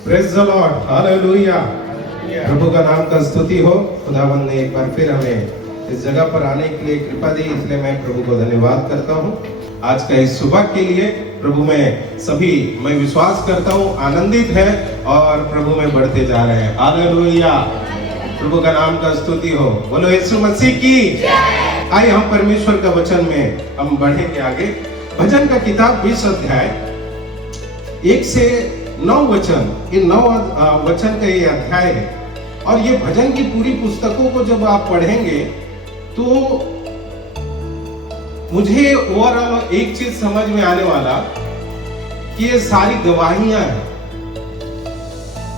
Praise the Lord, hallelujah. प्रभु का नाम का स्तुति हो। खुदावन ने एक बार फिर हमें इस जगह पर आने के लिए कृपा दी, इसलिए मैं प्रभु को धन्यवाद करता हूँ। आज का इस सुबह के लिए प्रभु में सभी, मैं विश्वास करता हूँ, आनंदित है और प्रभु में बढ़ते जा रहे हैं। हालेलुया, प्रभु का नाम का स्तुति हो। बोलो यीशु मसीह की। आइए हम परमेश्वर का वचन में हम बढ़ेंगे आगे। भजन का किताब 20 अध्याय 1 से 9 वचन, ये 9 वचन का ये अध्याय है। और ये भजन की पूरी पुस्तकों को जब आप पढ़ेंगे तो मुझे ओवरऑल एक चीज समझ में आने वाला कि ये सारी गवाहियां हैं।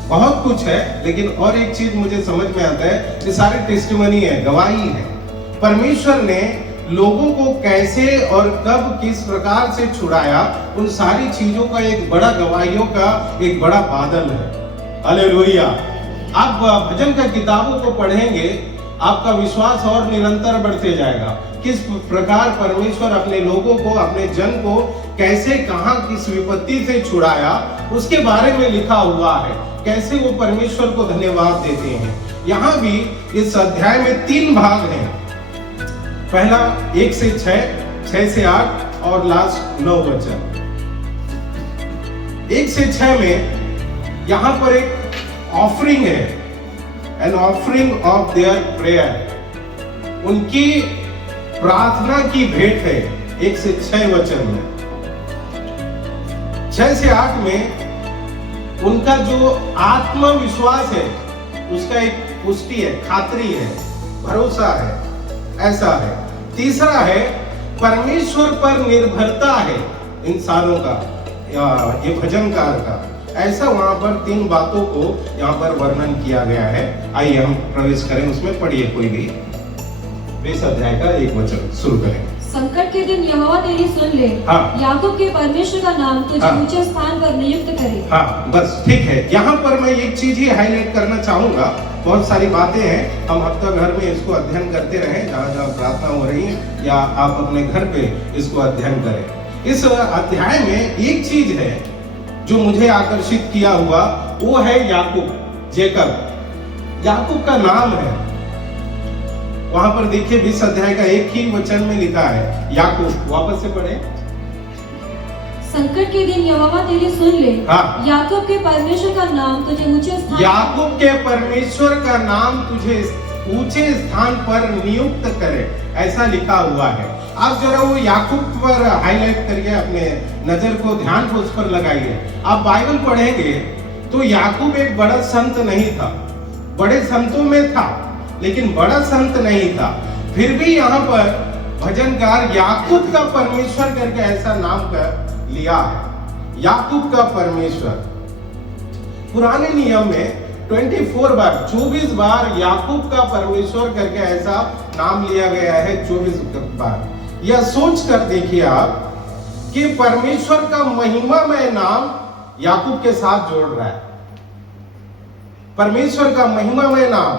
बहुत कुछ है, लेकिन और एक चीज मुझे समझ में आता है, ये सारी टेस्टिमनी है, गवाही है। परमेश्वर ने लोगों को कैसे और कब किस प्रकार से छुड़ाया, उन सारी चीजों का एक बड़ा गवाहियों का एक बड़ा बादल है। हालेलुया। आप भजन का किताबों को पढ़ेंगे, आपका विश्वास और निरंतर बढ़ते जाएगा। किस प्रकार परमेश्वर अपने लोगों को, अपने जन को कैसे, कहां, किस विपत्ति से छुड़ाया, उसके बारे में लिखा हुआ है। कैसे वो परमेश्वर को धन्यवाद देते हैं। यहाँ भी इस अध्याय में 3 भाग हैं। पहला 1 से 6, 6 से 8 और लास्ट 9 वचन। 1 से 6 में यहाँ पर एक ऑफरिंग है, an offering of their prayer, उनकी प्रार्थना की भेंट है। 1 से 6 वचन में। 6 से 8 में उनका जो आत्मविश्वास है उसका एक पुष्टि है, खातरी है, भरोसा है, ऐसा है। तीसरा है परमेश्वर पर निर्भरता है इंसानों का, ये भजनकार का। ऐसा वहां पर 3 बातों को यहाँ पर वर्णन किया गया है। आइए हम प्रवेश करें उसमें। पढ़िए कोई भी 20 अध्याय का 1 वचन शुरू करें। संकट के दिन यहोवा तेरी सुन ले। हाँ। याकूब के परमेश्वर का नाम तुझे हाँ। ऊंचे स्थान पर नियुक्त करे। हाँ, बस ठीक है। यहाँ पर मैं एक चीज ही हाईलाइट करना चाहूंगा। बहुत सारी बातें हैं, हम हफ्ता भर में इसको अध्ययन करते रहें, जहाँ जहाँ प्रार्थना हो रही है, या आप अपने घर पे इसको अध्ययन करें। इस अध्याय में एक चीज है जो मुझे आकर्षित किया हुआ, वो है याकूब, जेकब। याकूब का नाम है। वहां पर देखिए 20 अध्याय का 1 ही वचन में लिखा है याकूब। वापस से पढ़े। संकट के दिन यहोवा तेरी सुन ले। हाँ। याकूब के परमेश्वर का नाम तुझे ऊंचे स्थान, याकूब के परमेश्वर का नाम तुझे ऊंचे स्थान पर नियुक्त करे, ऐसा लिखा हुआ है। आप जरा वो याकूब पर हाईलाइट करिए, अपने नजर को, ध्यान को उस पर लगाइए। आप बाइबल पढ़ेंगे तो याकूब एक बड़ा संत नहीं था, बड़े संतों में था लेकिन बड़ा संत नहीं था। फिर भी यहाँ पर भजनकार याकूब का परमेश्वर करके ऐसा नाम कर लिया है, याकूब का परमेश्वर। पुराने नियम में 24 बार, 24 बार याकूब का परमेश्वर करके ऐसा नाम लिया गया है, 24 बार। यह सोच कर देखिए आप कि परमेश्वर का महिमामय नाम याकूब के साथ जोड़ रहा है। परमेश्वर का महिमामय नाम,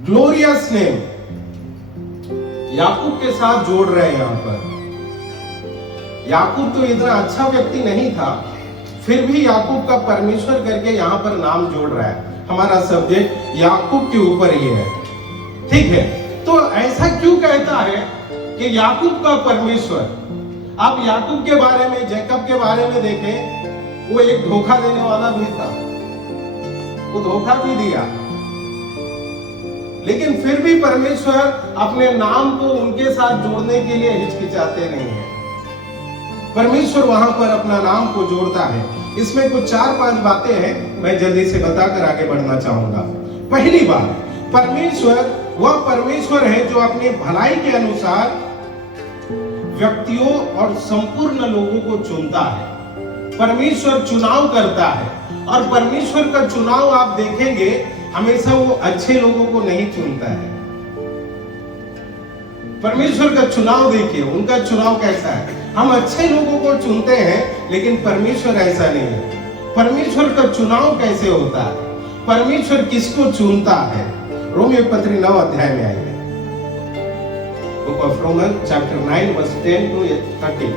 ग्लोरियस नेम, याकूब के साथ जोड़ रहे हैं यहाँ पर। याकूब तो इतना अच्छा व्यक्ति नहीं था, फिर भी याकूब का परमेश्वर करके यहाँ पर नाम जोड़ रहा है। हमारा सब्जेक्ट याकूब के ऊपर ही है, ठीक है। तो ऐसा क्यों कहता है कि याकूब का परमेश्वर? आप याकूब के बारे में, जैकब के बारे में देखें, वो एक धोखा देने वाला भी था, वो धोखा भी दिया, लेकिन फिर भी परमेश्वर अपने नाम को उनके साथ जोड़ने के लिए हिचकिचाते नहीं है। परमेश्वर वहां पर अपना नाम को जोड़ता है। इसमें कुछ 4-5 बातें हैं, मैं जल्दी से बताकर आगे बढ़ना चाहूंगा। पहली बात, परमेश्वर वह परमेश्वर है जो अपनी भलाई के अनुसार व्यक्तियों और संपूर्ण लोगों को चुनता है। परमेश्वर चुनाव करता है, और परमेश्वर का चुनाव आप देखेंगे हमेशा वो अच्छे लोगों को नहीं चुनता है। परमेश्वर का चुनाव देखिए, उनका चुनाव कैसा है। हम अच्छे लोगों को चुनते हैं, लेकिन परमेश्वर ऐसा नहीं है। परमेश्वर का चुनाव कैसे होता है, परमेश्वर किसको चुनता है? रोमियो पत्री 9 अध्याय में आइए। Book of Roman chapter 9 verse 10 to 13।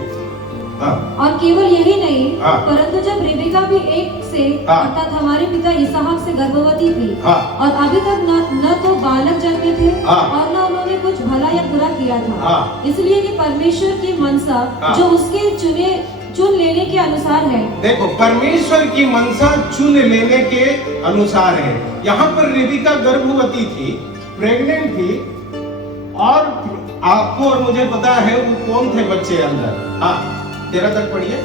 हाँ। और केवल यही नहीं, हाँ। परंतु जब रेबेका भी एक से हाँ। अर्थात हमारे पिता इसहाक से गर्भवती थी, हाँ। और अभी तक न तो बालक जन्मे थे, हाँ। और न उन्होंने कुछ भला या बुरा किया था, हाँ। इसलिए कि परमेश्वर की मनसा हाँ। जो उसके चुन लेने के अनुसार है। देखो, परमेश्वर की मनसा चुन लेने के अनुसार है। यहाँ पर रेबिका गर्भवती थी, प्रेग्नेंट थी, और आपको और मुझे पता है वो कौन थे बच्चे अंदर। हाँ, 13 तक पढ़िए।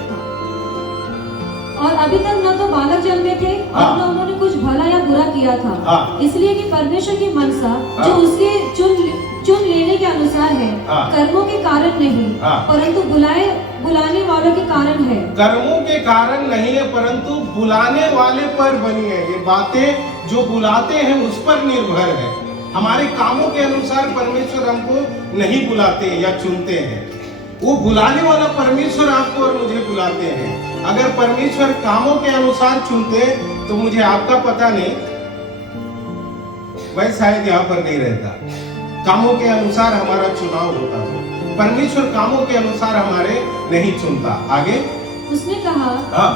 और अभी तक न तो बालक जन्मे थे, और हाँ। न उन्होंने कुछ भला या बुरा किया था, हाँ। इसलिए कि परमेश्वर की मनसा हाँ। जो उसके चुन लेने के अनुसार है, हाँ। कर्मों के कारण नहीं, हाँ। परंतु बुलाने वालों के कारण है। कर्मों के कारण नहीं है, परंतु बुलाने वाले पर बनी है। ये बातें जो बुलाते हैं उस पर निर्भर है। हमारे कामों के अनुसार परमेश्वर हमको नहीं बुलाते या चुनते हैं। वो बुलाने वाला परमेश्वर आपको और मुझे बुलाते हैं। अगर परमेश्वर कामों के अनुसार चुनते तो मुझे आपका पता नहीं, वह शायद यहाँ पर नहीं रहता। कामों के अनुसार हमारा चुनाव होता था। परमेश्वर कामों के अनुसार हमारे नहीं चुनता। आगे उसने कहा, हाँ।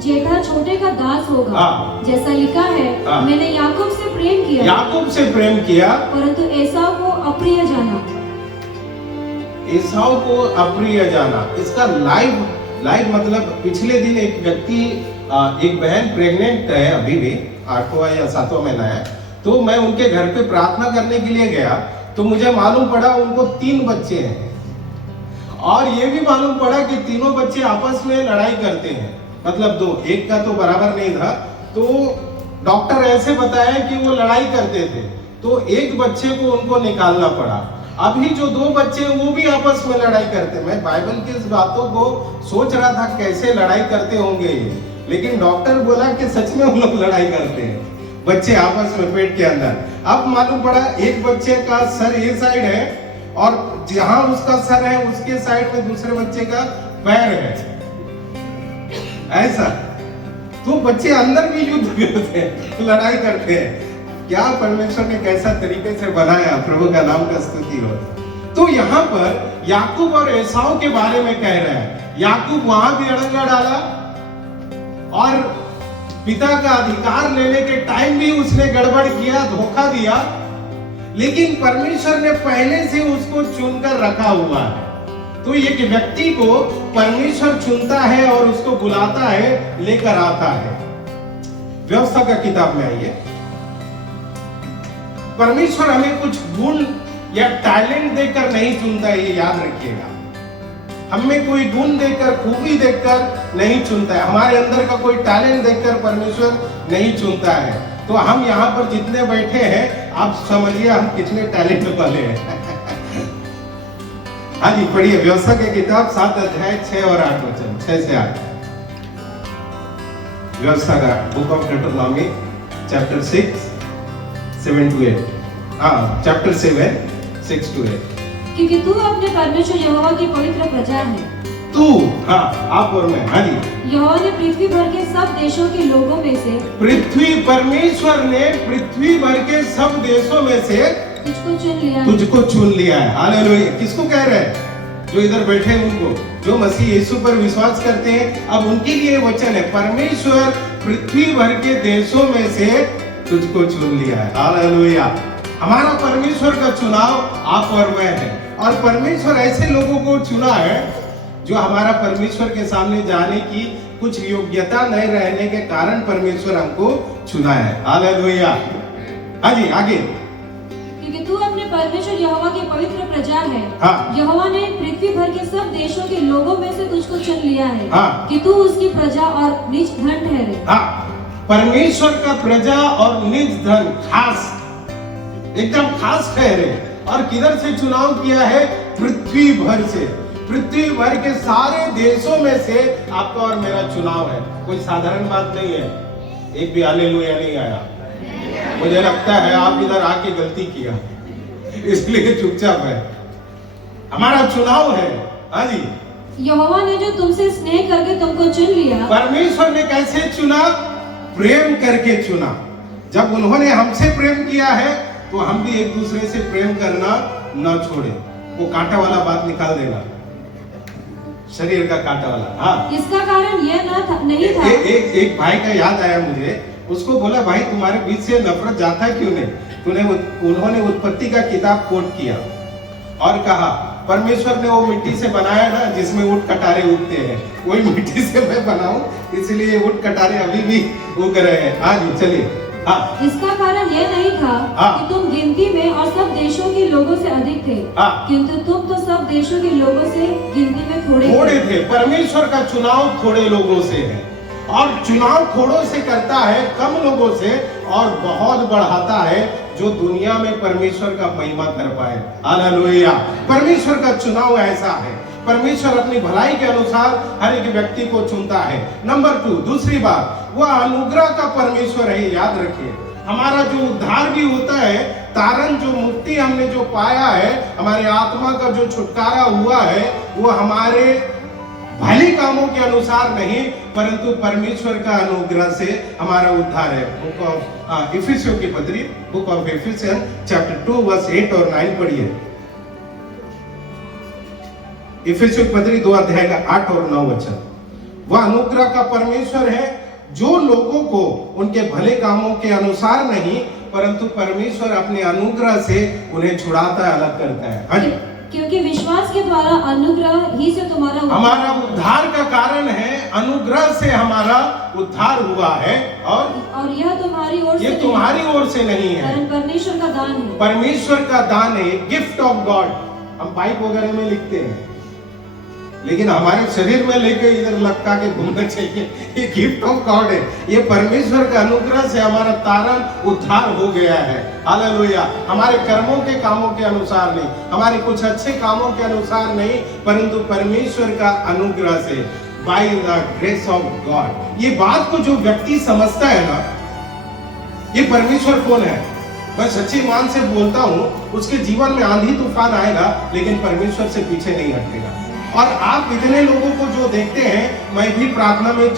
जेठा छोटे का दास होगा, हाँ। जैसा लिखा है, हाँ। मैंने याकूब से प्रेम किया, याकूब से प्रेम किया, परंतु एसाव को अप्रिय जाना। एसाव को अप्रिय जाना, इसका लाइव मतलब पिछले दिन एक व्यक्ति, एक बहन प्रेग्नेंट है, अभी भी 8वां या 7वां महीना है, तो मैं उनके घर पे प्रार्थना करने के लिए गया, तो मुझे मालूम पड़ा उनको 3 बच्चे हैं, और ये भी मालूम पड़ा कि तीनों बच्चे आपस में लड़ाई करते हैं। मतलब 2, एक का तो बराबर नहीं था, तो डॉक्टर ऐसे बताया कि वो लड़ाई करते थे, तो एक बच्चे को उनको निकालना पड़ा। अभी जो 2 बच्चे वो भी आपस में लड़ाई करते। मैं बाइबल की इस बातों को सोच रहा था कैसे लड़ाई करते होंगे ये, लेकिन डॉक्टर बोला कि सच में वो लोग लड़ाई करते हैं, बच्चे आपस में पेट के अंदर। अब मालूम पड़ा एक बच्चे का सर ये साइड है, और जहां उसका सर है उसके साइड में दूसरे बच्चे का पैर है, ऐसा। तो बच्चे अंदर भी युद्ध करते हैं, लड़ाई करते हैं। क्या परमेश्वर ने कैसा तरीके से बनाया, प्रभु का नाम का स्तुति हो। तो यहाँ पर याकूब और एसाव के बारे में कह रहा है। याकूब वहां भी अड़ंगा डाला, और पिता का अधिकार लेने के टाइम भी उसने गड़बड़ किया, धोखा दिया, लेकिन परमेश्वर ने पहले से उसको चुनकर रखा हुआ है। तो एक व्यक्ति को परमेश्वर चुनता है और उसको बुलाता है, लेकर आता है। व्यवस्था का किताब में आइए। परमेश्वर हमें कुछ गुण या टैलेंट देकर नहीं चुनता, ये याद रखिएगा। हमें कोई गुण देकर, खूबी देकर नहीं चुनता है। हमारे अंदर का कोई टैलेंट देखकर परमेश्वर नहीं चुनता है। तो हम यहाँ पर जितने बैठे हैं, आप समझिए हम कितने टैलेंट वाले हैं। हाँ जी, पढ़िए व्यवस्था की किताब 7 अध्याय 6 और 8 वचन, 6 से 8। व्यवस्था का बुक ऑफ डेटरोनॉमी चैप्टर 6 7 to 8। हाँ, चैप्टर 7 6 to 8। क्योंकि तू अपने परमेश्वर यहोवा की पवित्र प्रजा है। तू, हाँ, आप और मैं। हाँ जी। यहोवा ने पृथ्वी भर के सब देशों के लोगों में से, परमेश्वर ने पृथ्वी भर के सब देशों में से तुझको चुन लिया है। हालेलुया। किसको कह रहे हैं? जो इधर बैठे हैं उनको, जो मसीह यीशु पर विश्वास करते हैं। अब उनके लिए वचन है, परमेश्वर पृथ्वी भर के देशों में से तुझको चुन लिया है। हालेलुया। हमारा परमेश्वर का चुनाव आप और मैं है, और परमेश्वर ऐसे लोगों को चुना है जो हमारा परमेश्वर के सामने जाने की कुछ योग्यता नहीं रहने के कारण परमेश्वर हमको चुना है। हालेलुया। हाँ जी, आगे। क्योंकि तू अपने परमेश्वर यहोवा की पवित्र प्रजा है। हाँ। यहोवा ने पृथ्वी भर के सब देशों के लोगों में से तुझको चुन लिया है। हाँ। कि तू उसकी प्रजा और निज धन ठहरे। हाँ, परमेश्वर का प्रजा और निज धन, खास, एकदम खास ठहरे। और किधर से चुनाव किया है? पृथ्वी भर से। पृथ्वी भर के सारे देशों में से आपका और मेरा चुनाव है। कोई साधारण बात नहीं है। एक भी हालेलुया नहीं आया। मुझे लगता है आप इधर आके गलती किया, इसलिए चुपचाप है। हमारा चुनाव है। हाँ जी। यहोवा ने जो तुमसे स्नेह करके तुमको चुन लिया। परमेश्वर ने कैसे चुना? प्रेम करके चुना। जब उन्होंने हमसे प्रेम किया है तो हम भी एक दूसरे से प्रेम करना न छोड़े। वो कांटा वाला बात निकाल देना। शरीर का कांटा वाला। हाँ, इसका कारण यह नहीं था। एक भाई का याद आया मुझे, उसको बोला भाई तुम्हारे बीच से नफरत जाता क्यों नहीं? उन्होंने उत्पत्ति का किताब कोट किया और कहा परमेश्वर ने वो मिट्टी से बनाया ना जिसमें ऊंट कटारे उगते हैं, वही मिट्टी से मैं बनाऊं, इसलिए ऊंट कटारे अभी भी उग रहे हैं। हाँ जी, चलिए। हाँ, इसका कारण यह नहीं था कि तुम गिनती में और सब देशों के लोगों से अधिक थे, किंतु तुम तो सब देशों के लोगों से गिनती में थोड़े थे। परमेश्वर का चुनाव थोड़े लोगों से है, और चुनाव थोड़ों से करता है, कम लोगों से, और बहुत बढ़ाता है जो दुनिया में परमेश्वर का महिमा कर पाए। हालेलुया। परमेश्वर का चुनाव ऐसा है, परमेश्वर अपनी भलाई के अनुसार हर एक व्यक्ति को चुनता है। नंबर 2, दूसरी बात, वह अनुग्रह का परमेश्वर है, याद रखिए। हमारा जो उद्धार भी होता है, तारण जो मुक्ति हमने जो पाया है, हमारे आत्मा का जो छुटकारा हुआ है, वो हमारे भले कामों के अनुसार नहीं, परंतु परमेश्वर का अनुग्रह से हमारा उद्धार है। बुक ऑफ इफिसियों की पत्री, book of Ephesian chapter 2 verse 8 और 9 पढ़िए। इफिसियों की पत्री 2 अध्याय का 8 और 9 वचन। वह अनुग्रह का परमेश्वर है जो लोगों को उनके भले कामों के अनुसार नहीं, परंतु परमेश्वर अपने अनुग्रह से उन्हें छुड़ाता है, अलग करता है। हाँ जी, क्योंकि विश्वास के द्वारा अनुग्रह ही से तुम्हारा हमारा उद्धार का कारण है, अनुग्रह से हमारा उद्धार हुआ है, और यह तुम्हारी ओर से, ये तुम्हारी ओर से नहीं है, परमेश्वर का दान है। परमेश्वर का दान है, गिफ्ट ऑफ गॉड। हम बाइक वगैरह में लिखते हैं, लेकिन हमारे शरीर में लेके इधर लटका के घूमना चाहिए, ये गिफ्ट ऑफ गॉड है। ये परमेश्वर का अनुग्रह से हमारा तारण उद्धार हो गया है। हालेलुया। हमारे कर्मों के कामों के अनुसार नहीं, हमारे कुछ अच्छे कामों के अनुसार नहीं, परंतु परमेश्वर का अनुग्रह से, by the grace of God. ये बात को जो व्यक्ति समझता है ना, ये परमेश्वर कौन है, मैं सच्ची मान से बोलता हूँ, उसके जीवन में आंधी तूफान आएगा लेकिन परमेश्वर से पीछे नहीं हटेगा। और आप इतने लोगों को जो देखते हैं, मैं भी प्रार्थना में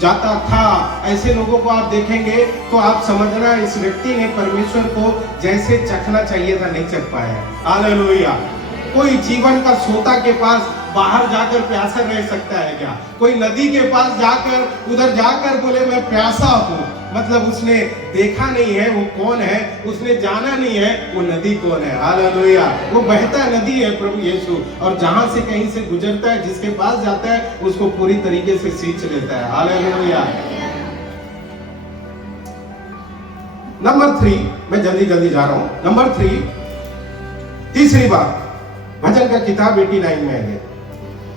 जाता था, ऐसे लोगों को आप देखेंगे तो आप समझना इस व्यक्ति ने परमेश्वर को जैसे चखना चाहिए था नहीं चख पाया। हालेलुया। कोई जीवन का सोता के पास बाहर जाकर प्यासा रह सकता है क्या? कोई नदी के पास जाकर उधर जाकर बोले मैं प्यासा हूँ, मतलब उसने देखा नहीं है वो कौन है, उसने जाना नहीं है वो नदी कौन है। हालेलुया। वो बहता नदी है प्रभु यीशु, और जहां से कहीं से गुजरता है, जिसके पास जाता है उसको पूरी तरीके से सींच लेता है। हालेलुया। नंबर 3, मैं जल्दी जा रहा हूं। नंबर 3, तीसरी बात, भजन का किताब 89 में है,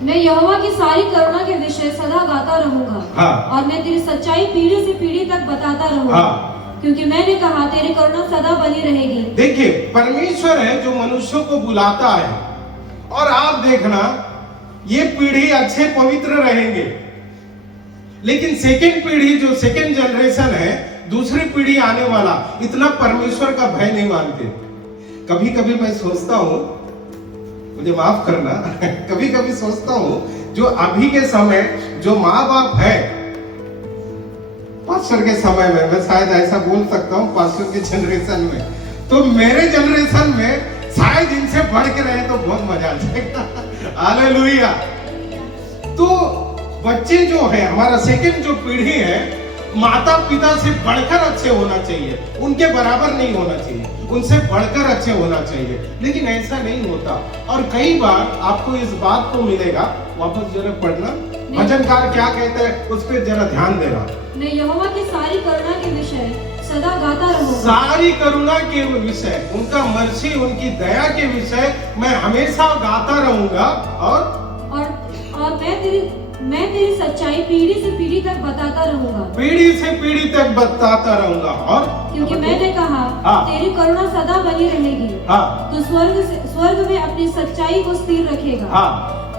मैं यहोवा की सारी करुणा के विषय सदा गाता रहूंगा। हाँ। और मैं तेरी सच्चाई पीढ़ी से पीढ़ी तक बताता रहूंगा। हाँ। क्योंकि मैंने कहा तेरी करुणा सदा बनी रहेगी। देखिए, परमेश्वर है जो मनुष्यों को बुलाता है, और आप देखना ये पीढ़ी अच्छे पवित्र रहेंगे, लेकिन सेकंड पीढ़ी जो सेकंड जनरेशन है, दूसरी पीढ़ी आने वाला इतना परमेश्वर का भय नहीं मानते। कभी कभी मैं सोचता हूं, मुझे माफ करना, कभी कभी सोचता हूं जो अभी के समय जो माँ बाप है, पास्टर के समय में, मैं शायद ऐसा बोल सकता हूं पास्टर के जनरेशन में, तो मेरे जनरेशन में शायद इनसे बढ़ के रहे तो बहुत मजा आ जाएगा। हालेलुया। तो बच्चे जो है, हमारा सेकंड जो पीढ़ी है, माता पिता से बढ़कर अच्छे होना चाहिए, उनके बराबर नहीं होना चाहिए, उनसे बढ़कर अच्छे होना चाहिए, लेकिन ऐसा नहीं होता। और कई बार आपको इस बात को मिलेगा, वापस जरा पढ़ना, भजनकार क्या कहते हैं उस पर जरा ध्यान देना। मैं यहोवा की सारी करुणा के विषय सदा गाता रहूंगा। सारी करुणा के विषय, उनका मर्सी, उनकी दया के विषय मैं हमेशा गाता रहूंगा, और मैं तेरी सच्चाई पीढ़ी से पीढ़ी तक बताता रहूंगा। पीढ़ी से पीढ़ी तक बताता रहूंगा। और क्योंकि मैंने कहा तेरी करुणा सदा बनी रहेगी। तो स्वर्ग में अपनी सच्चाई को स्थिर रखेगा।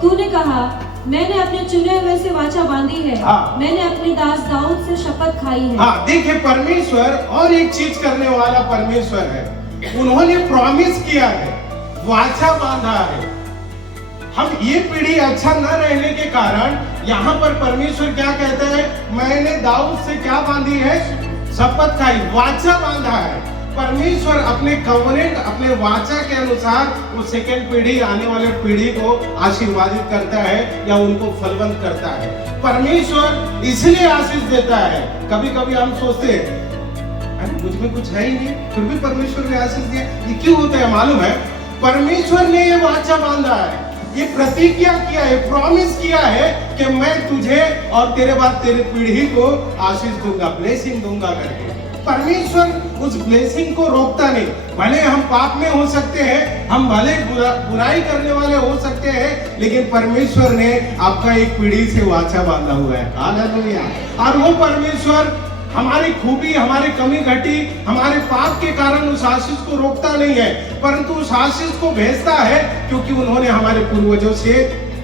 तूने कहा मैंने अपने चुने हुए से वाचा बांधी है। मैंने अपने दास दाऊद से शपथ खाई है। देखिए, परमेश्वर और एक चीज करने वाला परमेश्वर है। उन्होंने प्रॉमिस किया है, वाचा बांधा है। हम ये पीढ़ी अच्छा न रहने के कारण यहाँ पर परमेश्वर क्या कहते हैं, मैंने दाऊद से क्या बांधी है, शपथ खाई, वाचा बांधा है। परमेश्वर अपने कवनेंट, अपने वाचा के अनुसार वो सेकंड पीढ़ी, आने वाले पीढ़ी को आशीर्वादित करता है या उनको फलवंत करता है। परमेश्वर इसलिए आशीष देता है। कभी कभी हम सोचते हैं अरे मुझ में कुछ है ही नहीं, फिर भी परमेश्वर ने आशीष दिया। ये क्यों होता है मालूम है? परमेश्वर ने ये वाचा बांधा है, ये प्रतिज्ञा किया है, प्रॉमिस किया है कि मैं तुझे और तेरे बाद तेरी पीढ़ी को आशीष दूंगा, ब्लेसिंग दूंगा करके। परमेश्वर उस ब्लेसिंग को रोकता नहीं। भले हम पाप में हो सकते हैं, हम भले बुराई करने वाले हो सकते हैं, लेकिन परमेश्वर ने आपका एक पीढ़ी से वाचा बांधा हुआ है। हालेलुया। और वो परमेश्वर हमारी खूबी, हमारी कमी घटी, हमारे पाप के कारण उस आशीष को रोकता नहीं है, परंतु उस आशीष को भेजता है क्योंकि उन्होंने हमारे पूर्वजों से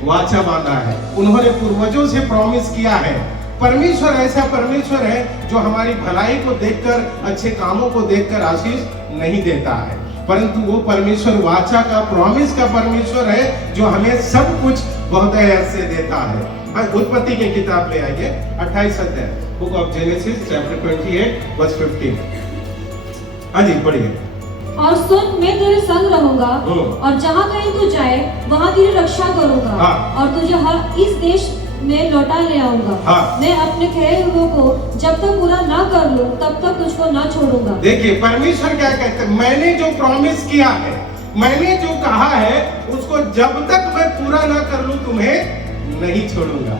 वाचा बांधा है, उन्होंने पूर्वजों से प्रॉमिस किया है। परमेश्वर ऐसा परमेश्वर है जो हमारी भलाई को देखकर, अच्छे कामों को देखकर आशीष नहीं देता है, परंतु वो परमेश्वर वाचा का, प्रॉमिस का परमेश्वर है जो हमें सब कुछ बहुत से देता है। उत्पत्ति की किताब में आइए, 28 अध्याय, book of Genesis chapter 28 verse 15। हाँ जी पढ़िए। और सुन, मैं तेरे संग रहूंगा और जहाँ कहीं तू जाए वहाँ तेरी रक्षा करूंगा और तुझे हर इस देश में लौटा ले आऊंगा। मैं अपने कहे हुए को जब तक पूरा ना कर लूं तब तक तुझको ना छोड़ूंगा। देखिए परमेश्वर क्या कहते हैं, मैंने जो प्रॉमिस किया है, मैंने जो कहा है, उसको जब तक मैं पूरा ना कर लूं तुम्हें नहीं छोड़ूंगा,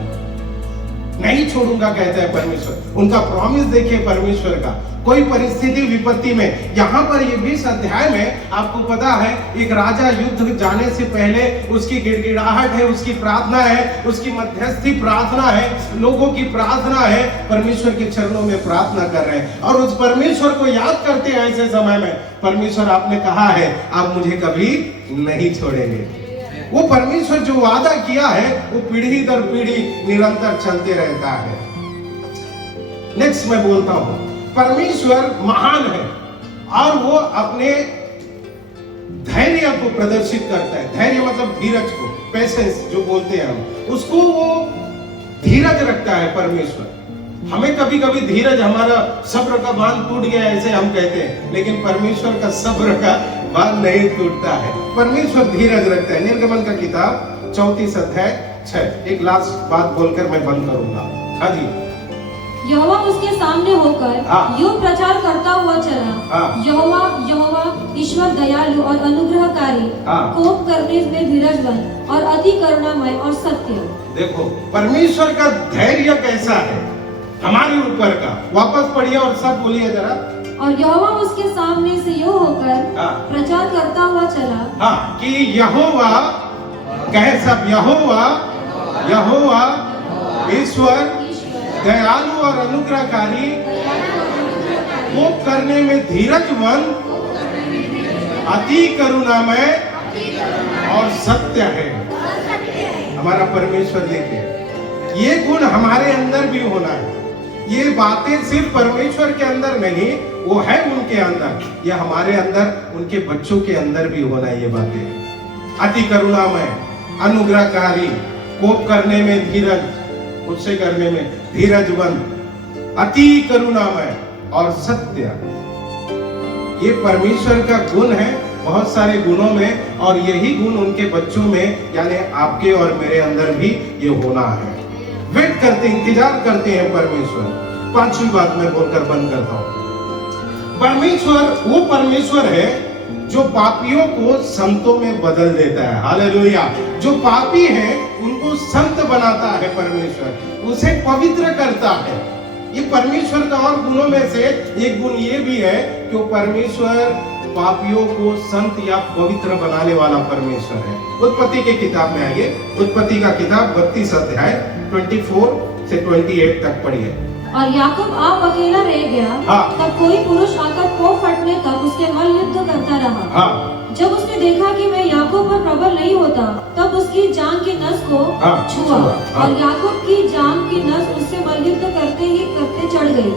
नहीं छोड़ूंगा कहता है परमेश्वर। उनका प्रॉमिस देखिए परमेश्वर का। कोई परिस्थिति विपत्ति में, यहाँ पर ये 20 अध्याय में आपको पता है एक राजा युद्ध जाने से पहले उसकी गिड़गिड़ाहट है, उसकी प्रार्थना है, उसकी मध्यस्थी प्रार्थना है, लोगों की प्रार्थना है, परमेश्वर के चरणों में प्रार्थना कर रहे हैं और उस परमेश्वर को याद करते हैं। ऐसे समय में परमेश्वर आपने कहा है आप मुझे कभी नहीं छोड़ेंगे। वो परमेश्वर जो वादा किया है वो पीढ़ी दर पीढ़ी निरंतर चलते रहता है। नेक्स्ट मैं बोलता हूं, परमेश्वर महान है और वो अपने धैर्य को प्रदर्शित करता है। धैर्य मतलब धीरज को, पेशेंस जो बोलते हैं हम, उसको वो धीरज रखता है परमेश्वर। हमें कभी कभी धीरज, हमारा सब्र का बांध टूट गया ऐसे हम कहते हैं, लेकिन परमेश्वर का सब्र का बांध नहीं टूटता है। परमेश्वर धीरज रखता है। निर्गमन का किताब 34 अध्याय 6। एक लास्ट बात बोलकर मैं बंद करूंगा। हाँ जी। यहोवा उसके सामने होकर यूं प्रचार करता हुआ चला, यहोवा यहोवा ईश्वर दयालु और अनुग्रहकारी, कोप करने में धीरजवान और अति करुणामय और सत्य। देखो परमेश्वर का धैर्य कैसा है हमारे ऊपर का। वापस पढ़िए और सब बोलिए जरा। और यहोवा उसके सामने से यो होकर प्रचार करता हुआ चला कि यहोवा, कहे सब यहोवा, यहोवा ईश्वर दयालु और अनुग्रहकारी, कोप करने में धीरजवान, अति करुणामय और सत्य है। हमारा परमेश्वर देखिए, ये गुण हमारे अंदर भी होना है। ये बातें सिर्फ परमेश्वर के अंदर नहीं, वो है उनके अंदर, ये हमारे अंदर, उनके बच्चों के अंदर भी होना है। ये बातें अति करुणामय, अनुग्रहकारी, कोप करने में धीरज, उससे करने में धीरजवंत, अति करुणामय और सत्य, ये परमेश्वर का गुण है बहुत सारे गुणों में, और यही गुण उनके बच्चों में यानी आपके और मेरे अंदर भी ये होना है। वेट करते, इंतजार करते हैं परमेश्वर। पांचवी बात मैं बोलकर बंद करता हूं। परमेश्वर वो परमेश्वर है जो पापियों को संतों में बदल देता है। हालेलुया। जो पापी हैं उनको संत बनाता है परमेश्वर, उसे पवित्र करता है। ये परमेश्वर का और गुणों में से एक गुण ये भी है कि परमेश्वर पापियों को संत या पवित्र बनाने वाला परमेश्वर है। उत्पत्ति की किताब में आइए, उत्पत्ति का किताब 32 अध्याय 24 से 28 तक पढ़िए। और याकूब आप अकेला रह गया, तब कोई पुरुष आकर कोप फटने तक उसके मल युद्ध करता रहा। जब उसने देखा कि मैं याकूब पर प्रबल नहीं होता, तब उसकी जांघ की नस को छुआ और याकूब की जांघ की नस उससे मलयुद्ध करते ही करते चढ़ गई।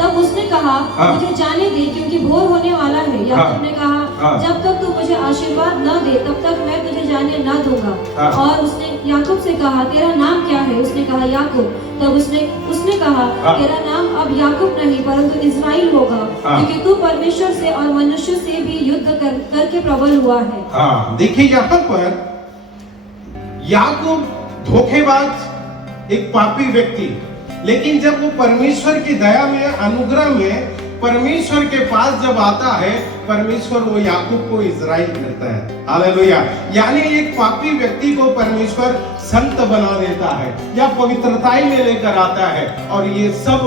तब उसने कहा मुझे जाने दे, क्योंकि भोर होने वाला है। याकूब ने कहा जब तक तू मुझे आशीर्वाद न दे तब तक मैं तुझे जाने न दूंगा। और उसने याकूब से कहा तेरा नाम क्या है? उसने कहा कहा याकूब, तब उसने कहा तेरा नाम अब याकूब नहीं परंतु इज़राइल होगा, क्योंकि तू परमेश्वर से और मनुष्य से भी युद्ध करके प्रबल हुआ है। हाँ, देखिए यहाँ पर याकूब धोखेबाज, एक पापी व्यक्ति, लेकिन जब वो परमेश्वर की दया में, अनुग्रह में परमेश्वर के पास जब आता है, परमेश्वर वो याकूब को इज़राइल करता है। हालेलुया। यानी एक पापी व्यक्ति को परमेश्वर संत बना देता है या पवित्रताई में लेकर आता है, और ये सब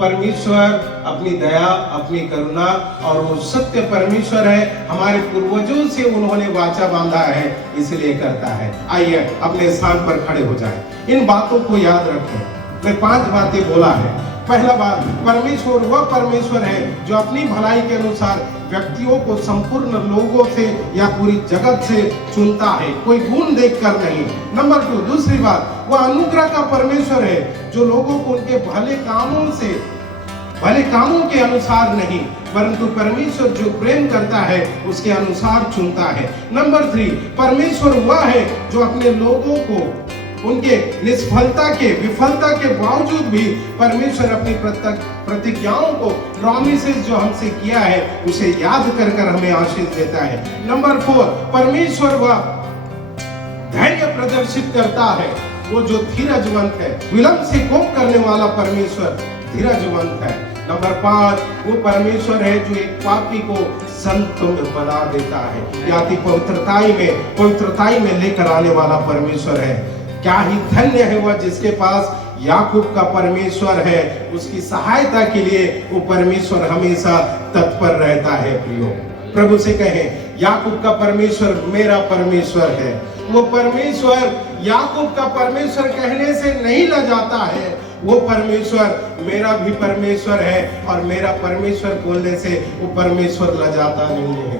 परमेश्वर अपनी दया, अपनी करुणा, और वो सत्य परमेश्वर है, हमारे पूर्वजों से उन्होंने वाचा बांधा है, इसलिए करता है। आइए अपने स्थान पर खड़े हो जाएं, इन बातों को याद रखें। मैं 5 बातें बोला है। पहला बात, परमेश्वर वह परमेश्वर है जो अपनी भलाई के अनुसार व्यक्तियों को संपूर्ण लोगों से या पूरी जगत से चुनता है, कोई गुण देखकर नहीं। नंबर 2, दूसरी बात, वह अनुग्रह का परमेश्वर है जो लोगों को उनके भले कामों के अनुसार नहीं, परंतु परमेश्वर जो प्रेम करता है उसके अनुसार चुनता है। नंबर 3, परमेश्वर वह है जो अपने लोगों को उनके निष्फलता के, विफलता के बावजूद भी परमेश्वर अपनी प्रतिज्ञाओं को, प्रॉमिसेस जो हमसे किया है, उसे याद कर कर हमें आशीष देता है। नंबर 4, परमेश्वर वह धैर्य प्रदर्शित करता है, वो जो धीरजवंत है, विलंब से कोप करने वाला परमेश्वर धीरजवंत है। नंबर 5, वो परमेश्वर है जो एक पापी को संत में बना देता है, या पवित्रताई में लेकर आने वाला परमेश्वर है। क्या ही धन्य है वह जिसके पास याकूब का परमेश्वर है, उसकी सहायता के लिए वो परमेश्वर हमेशा तत्पर रहता है। प्रियो, प्रभु से कहें, याकूब का परमेश्वर मेरा परमेश्वर है। वो परमेश्वर याकूब का परमेश्वर कहने से नहीं लजाता है, वो परमेश्वर मेरा भी परमेश्वर है, और मेरा परमेश्वर बोलने से वो परमेश्वर लजाता नहीं है।